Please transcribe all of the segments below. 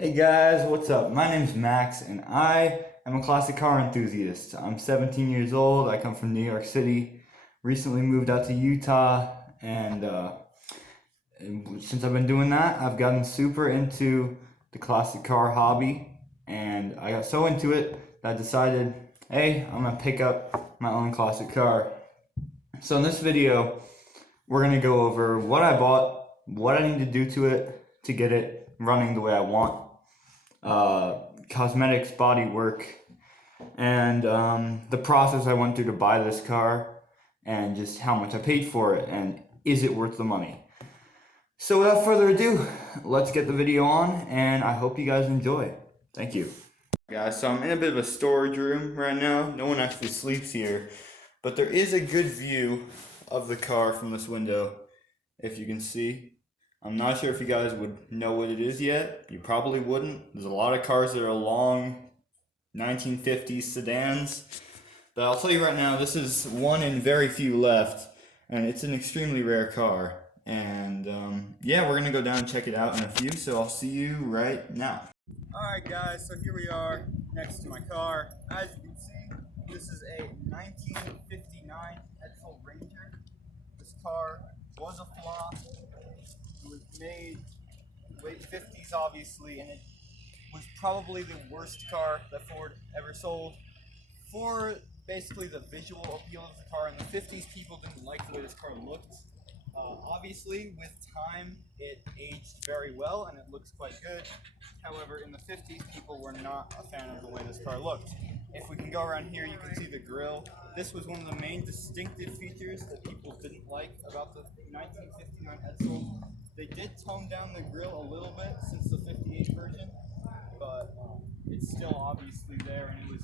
Hey guys, what's up? My name's Max and I am a classic car enthusiast. I'm 17 years old. I come from New York City. Recently moved out to Utah and since I've been doing that, I've gotten super into the classic car hobby and I got so into it that I decided, hey, I'm gonna pick up my own classic car. So in this video, we're gonna go over what I bought, what I need to do to it to get it running the way I want, cosmetics, body work, and the process I went through to buy this car, and just how much I paid for it, and is it worth the money? So without further ado, let's get the video on, and I hope you guys enjoy. Thank you. Guys, so I'm in a bit of a storage room right now. No one actually sleeps here, but there is a good view of the car from this window, if you can see. I'm not sure if you guys would know what it is yet. You probably wouldn't. There's a lot of cars that are long 1950s sedans. But I'll tell you right now, this is one in very few left. And it's an extremely rare car. And yeah, we're going to go down and check it out in a few. So I'll see you right now. Alright guys, so here we are next to my car. As you can see, this is a 1959 Edsel Ranger. This car was a flop. It was made late 50s, obviously, and it was probably the worst car that Ford ever sold. For basically the visual appeal of the car, in the 50s, people didn't like the way this car looked. Obviously, with time, it aged very well and it looks quite good. However, in the 50s, people were not a fan of the way this car looked. If we can go around here, you can see the grille. This was one of the main distinctive features that people didn't like about the 1959 Edsel. They did tone down the grille a little bit since the 58 version, but it's still obviously there, and it was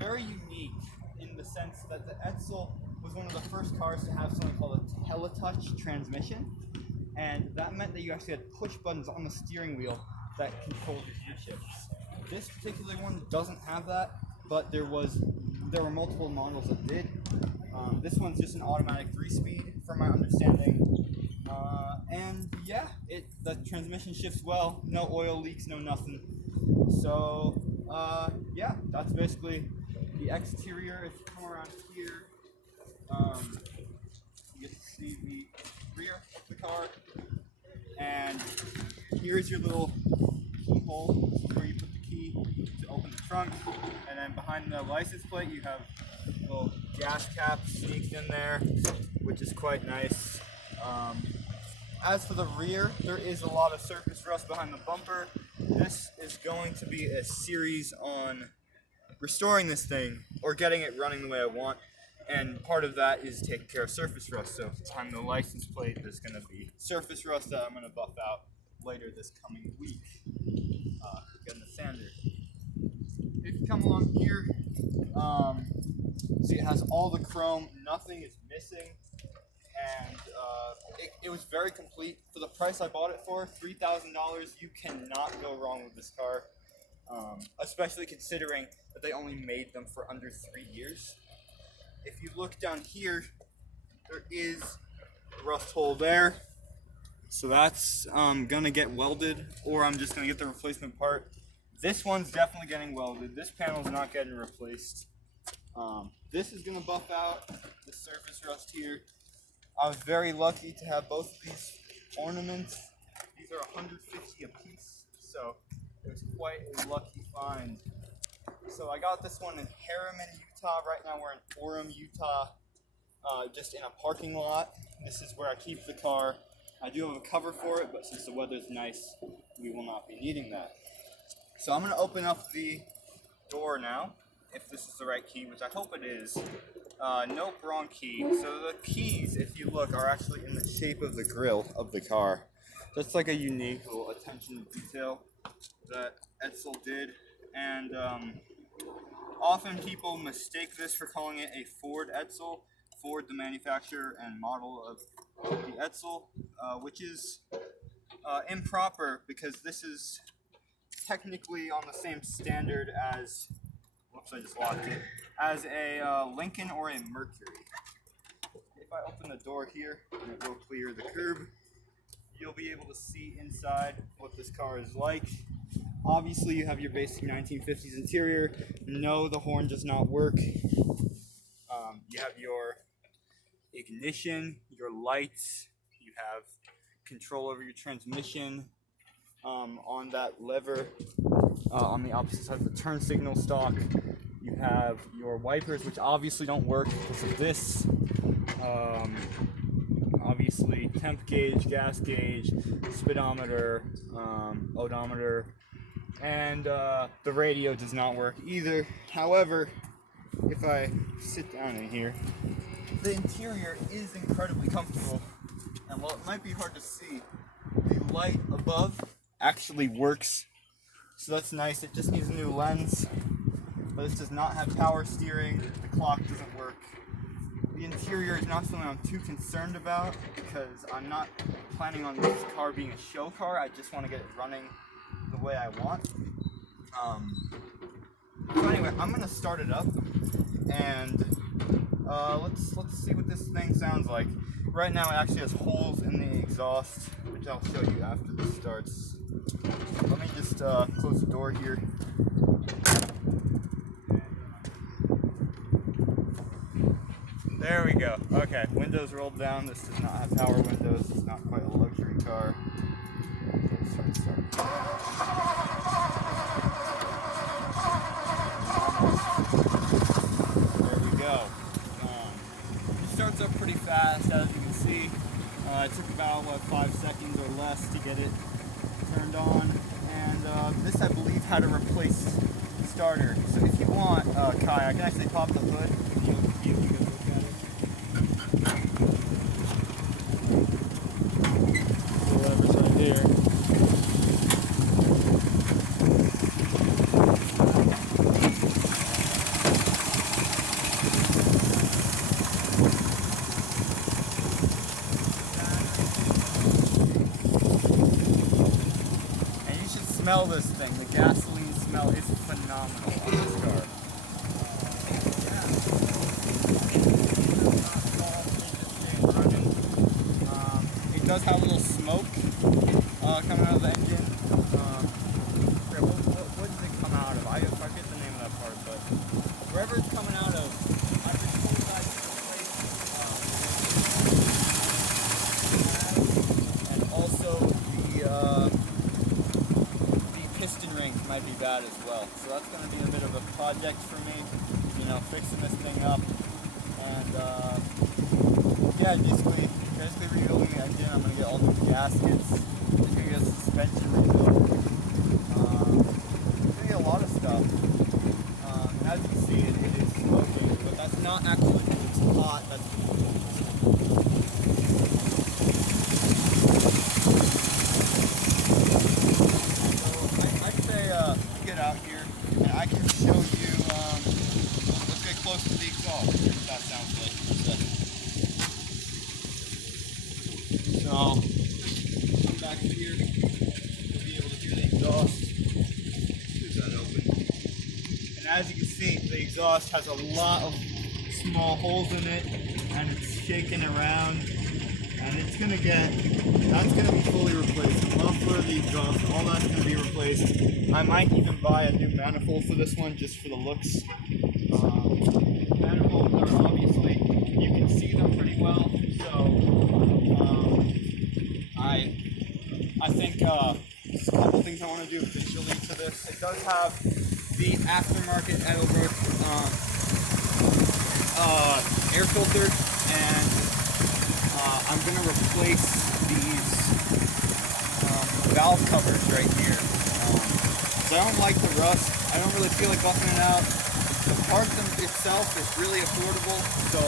very unique in the sense that the Edsel was one of the first cars to have something called a teletouch transmission, and that meant that you actually had push buttons on the steering wheel that controlled the gear shifts. This particular one doesn't have that, but there were multiple models that did. This one's just an automatic 3-speed, from my understanding. And yeah, the transmission shifts well, no oil leaks, no nothing. So yeah, that's basically the exterior. If you come around here, you get to see the rear of the car, and here's your little keyhole. This is where you put the key to open the trunk, and then behind the license plate you have a little gas cap sneaked in there, which is quite nice. As for the rear, there is a lot of surface rust behind the bumper. This is going to be a series on restoring this thing or getting it running the way I want, and part of that is taking care of surface rust. So behind the license plate, there's going to be surface rust that I'm going to buff out later this coming week. Getting the sander. If you come along here, see it has all the chrome, nothing is missing. And it was very complete. For the price I bought it for, $3,000, you cannot go wrong with this car. Especially considering that they only made them for under 3 years. If you look down here, there is a rust hole there. So that's gonna get welded, or I'm just gonna get the replacement part. This one's definitely getting welded. This panel's not getting replaced. This is gonna buff out the surface rust here. I was very lucky to have both of these ornaments. These are $150 a piece, so it was quite a lucky find. So I got this one in Harriman, Utah. Right now we're in Orem, Utah, just in a parking lot. This is where I keep the car. I do have a cover for it, but since the weather's nice, we will not be needing that. So I'm going to open up the door now, if this is the right key, which I hope it is. Nope, wrong key. So the keys, if you look, are actually in the shape of the grille of the car. That's like a unique little attention to detail that Edsel did. And often people mistake this for calling it a Ford Edsel. Ford, the manufacturer and model of the Edsel, which is improper because this is technically on the same standard as, whoops, I just locked it, as a Lincoln or a Mercury. If I open the door here, and it will clear the curb, you'll be able to see inside what this car is like. Obviously, you have your basic 1950s interior. No, the horn does not work. You have your ignition, your lights, you have control over your transmission on that lever. On the opposite side of the turn signal stalk, you have your wipers, which obviously don't work because of this. Obviously, temp gauge, gas gauge, speedometer, odometer, and the radio does not work either. However, if I sit down in here, the interior is incredibly comfortable, and while it might be hard to see, the light above actually works, so that's nice. It just needs a new lens, but this does not have power steering. The clock doesn't work. The interior is not something I'm too concerned about because I'm not planning on this car being a show car. I just want to get it running the way I want. So anyway, I'm gonna start it up, and let's see what this thing sounds like. Right now, it actually has holes in the exhaust, which I'll show you after this starts. Let me just close the door here. There we go. Okay, windows rolled down. This does not have power windows. It's not quite a luxury car. Start. There we go. It starts up pretty fast, as you can see. It took about 5 seconds or less to get it turned on, and this, I believe, had a replace starter. So if you want, Kai, I can actually pop the hood. If you guys look at it. Whatever's right here. Smell this thing. The gasoline smell is phenomenal on this car. It does have a little smoke coming out of the engine. What does it come out of? I forget the name of that part, but wherever it's coming out of, I've been told that to replace. And also the piston rings might be bad as well. So that's going to be a bit of a project for me, fixing this thing up. And yeah, basically rebuilding the engine. I'm going to get all the gaskets. I'm going to get suspension rebuilt. Going to get a lot of stuff. And as you can see, it is smoking, but that's not actually because it's hot. That's get out here and I can show you, let's get close to the exhaust, if that sounds like. So, come back here, you'll be able to hear the exhaust. Leave that open. And as you can see, the exhaust has a lot of small holes in it, and it's shaking around. And it's gonna that's gonna be fully replaced. The muffler, the exhaust, all that's gonna be replaced. I might even buy a new manifold for this one just for the looks. Manifolds are obviously, you can see them pretty well. So I think there's a couple things I want to do visually to this. It does have the aftermarket Edsel air filter, and I'm going to replace these valve covers right here. So I don't like the rust. I don't really feel like buffing it out. The part itself is really affordable, so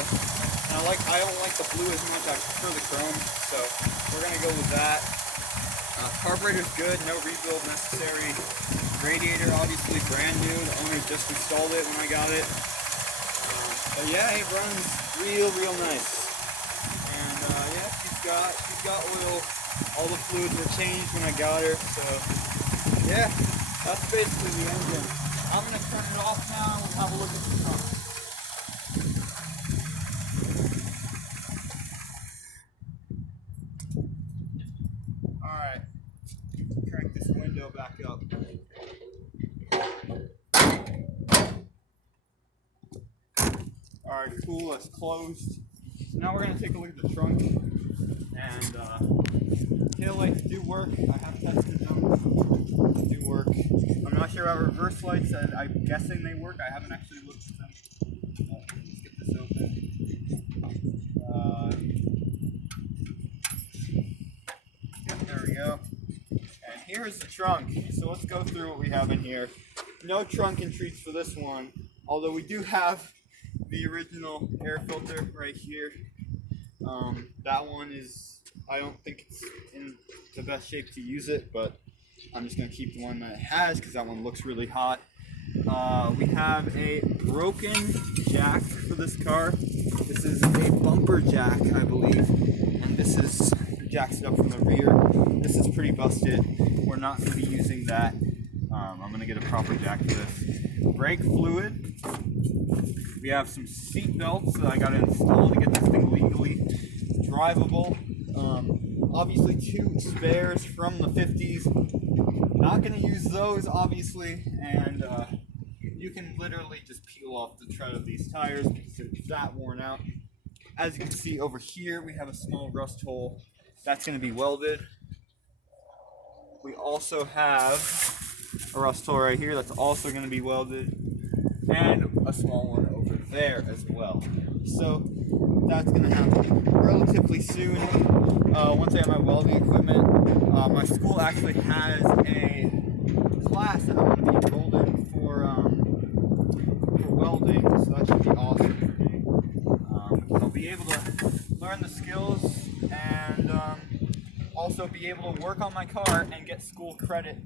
and I don't like the blue as much. I prefer the chrome, so we're going to go with that. Carburetor's good, no rebuild necessary. Radiator obviously brand new. The owner just installed it when I got it. But yeah, it runs real nice. And yeah, she's got oil. All the fluids were changed when I got her. So yeah, that's basically the engine. I'm gonna turn it off now and we'll have a look at the trunk. All right, crank this window back up. Alright, cool, that's closed. So now we're going to take a look at the trunk. And tail lights do work. I have tested them. They do work. I'm not sure about reverse lights. I'm guessing they work. I haven't actually looked at them. Let's get this open. Yeah, there we go. And here's the trunk. So let's go through what we have in here. No trunk and treats for this one, although we do have the original air filter right here. That one is, I don't think it's in the best shape to use it, but I'm just going to keep the one that it has because that one looks really hot. We have a broken jack for this car. This is a bumper jack, I believe, and this is jacks it up from the rear. This is pretty busted. We're not going to be using that. I'm going to get a proper jack for this. Brake fluid. We have some seat belts that I got to install to get this thing legally drivable. Obviously 2 spares from the 50s. Not going to use those, obviously, and you can literally just peel off the tread of these tires because they're that worn out. As you can see over here, we have a small rust hole. That's going to be welded. We also have a rust hole right here that's also going to be welded, and a small one over there as well. So that's going to happen relatively soon. Once I have my welding equipment, my school actually has a class that I'm going to be enrolled in for welding, so that should be awesome for me. I'll be able to learn the skills and also be able to work on my car and get school credit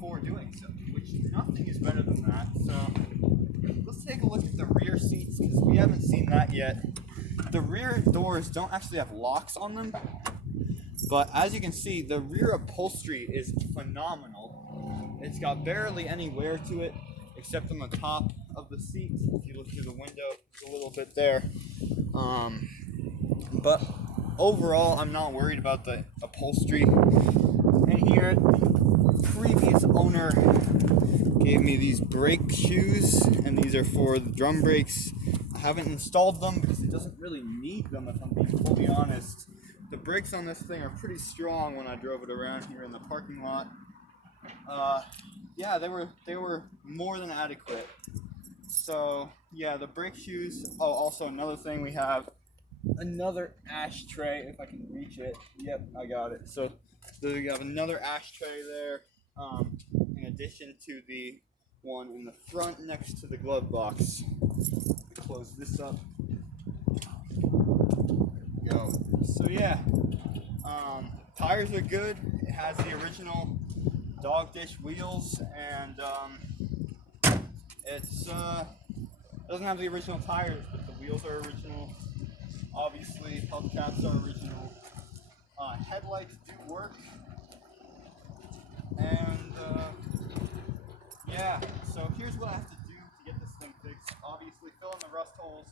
for doing so, which nothing is better than that. So let's take a look at the rear seats because we haven't seen that yet. The rear doors don't actually have locks on them, but as you can see, the rear upholstery is phenomenal. It's got barely any wear to it except on the top of the seat. If you look through the window, it's a little bit there. But overall, I'm not worried about the upholstery. And here, the previous owner gave me these brake shoes, and these are for the drum brakes. I haven't installed them because it doesn't really need them, if I'm being fully honest. The brakes on this thing are pretty strong when I drove it around here in the parking lot. Yeah, they were more than adequate. So yeah, the brake shoes. Oh, also another thing, we have another ashtray, if I can reach it. Yep, I got it. So we have another ashtray there, in addition to the one in the front next to the glove box. Close this up. Go. So yeah, tires are good. It has the original dog dish wheels, and it's doesn't have the original tires, but the wheels are original. Obviously, hubcaps are original. Headlights do work, and yeah. So here's what I have to do to get this thing fixed. Obviously, fill in the rust holes.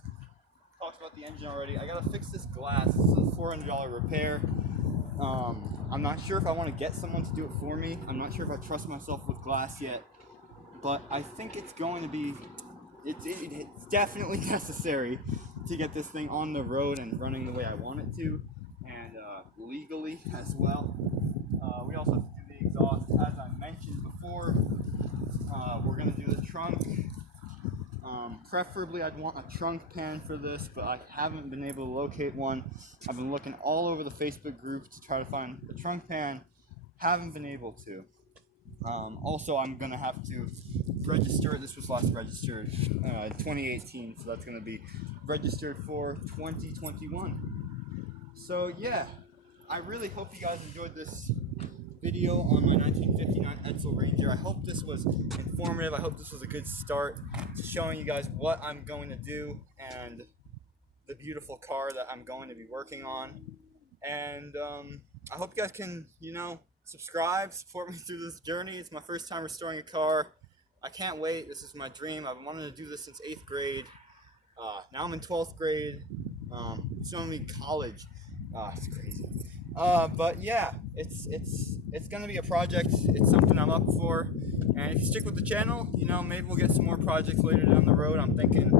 Talked about the engine already. I gotta fix this glass. This is a $400 repair. I'm not sure if I want to get someone to do it for me. I'm not sure if I trust myself with glass yet, but I think it's going to be, it's definitely necessary to get this thing on the road and running the way I want it to, and legally as well. We also have to do the exhaust, as I mentioned before. We're going to do the trunk. Preferably I'd want a trunk pan for this, but I haven't been able to locate one. I've been looking all over the Facebook group to try to find a trunk pan. Haven't been able to. Also, I'm going to have to register it. This was last registered 2018, so that's going to be registered for 2021. So yeah, I really hope you guys enjoyed this video on my 1959 Edsel Ranger. I hope this was informative. I hope this was a good start to showing you guys what I'm going to do and the beautiful car that I'm going to be working on. And I hope you guys can, subscribe, support me through this journey. It's my first time restoring a car. I can't wait. This is my dream. I've been wanting to do this since 8th grade. Now I'm in 12th grade. It's only college. It's crazy. But yeah, it's gonna be a project. It's something I'm up for, and if you stick with the channel, maybe we'll get some more projects later down the road. I'm thinking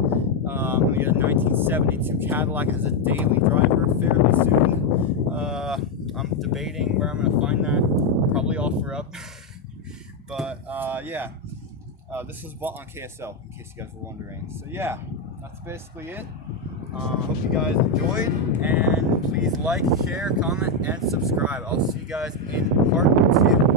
I'm going to get a 1972 Cadillac as a daily driver fairly soon. I'm debating where I'm going to find that. Probably OfferUp. But yeah, this was bought on KSL, in case you guys were wondering. So yeah, that's basically it. Hope you guys enjoyed, and please like, share, comment, and subscribe. I'll see you guys in part 2.